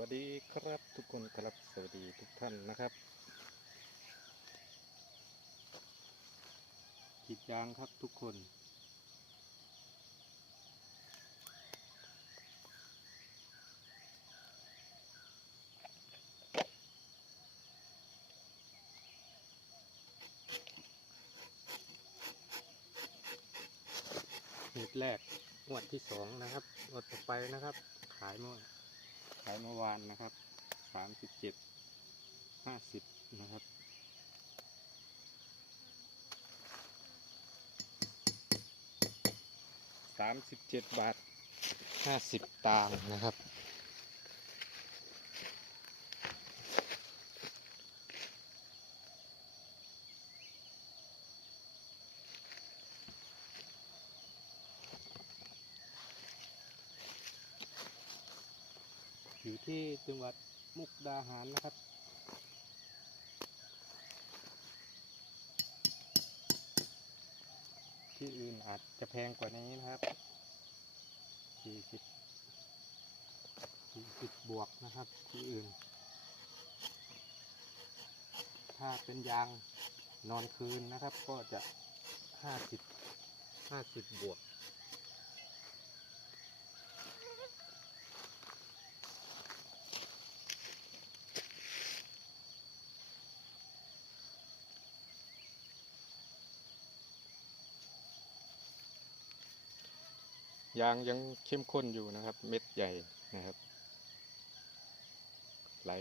วัสดีครับทุกคนครับสวัสดีทุกท่านนะครับกรีดยางครับทุกคนเหตุแรกงวดที่สองนะครับงวดต่อไปนะครับ ขายเมื่อ ขายเมื่อวานนะครับสามสิบเจ็ดห้าสิบนะครับสามสิบเจ็ดบาทห้าสิบตางค์นะครับ อยู่ที่จังหวัดมุกดาหารนะครับ ที่อื่นอาจจะแพงกว่านี้นะครับสี่สิบวกนะครับ ที่อื่น ถ้าเป็นยางนอนคืนนะครับ ก็จะห้าสิบห้าสิบบวก ยางยังเข้มข้นอยู่นะครับ เม็ดใหญ่นะครับ ไหล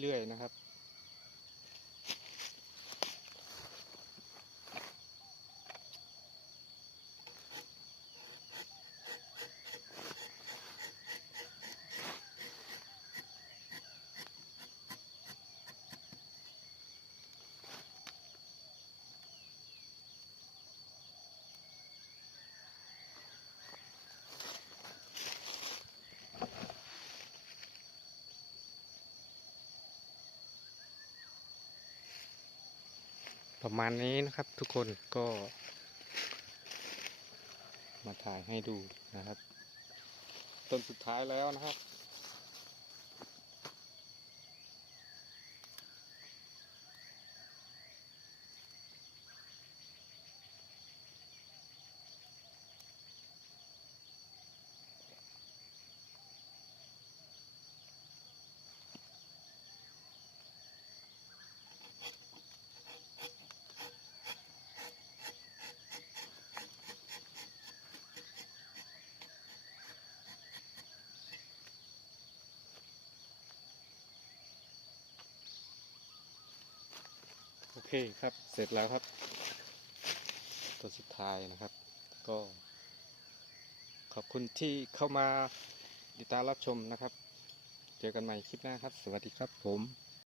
เรื่อยๆนะครับ ประมาณนี้นะครับทุกคนก็ มาถ่ายให้ดูนะครับ ต้นสุดท้ายแล้วนะครับ โอเคครับ เสร็จแล้วครับ ตัวสุดท้ายนะครับ ก็ ขอบคุณที่เข้ามาติดตามรับชมนะครับ เจอกันใหม่คลิปหน้าครับ สวัสดีครับผม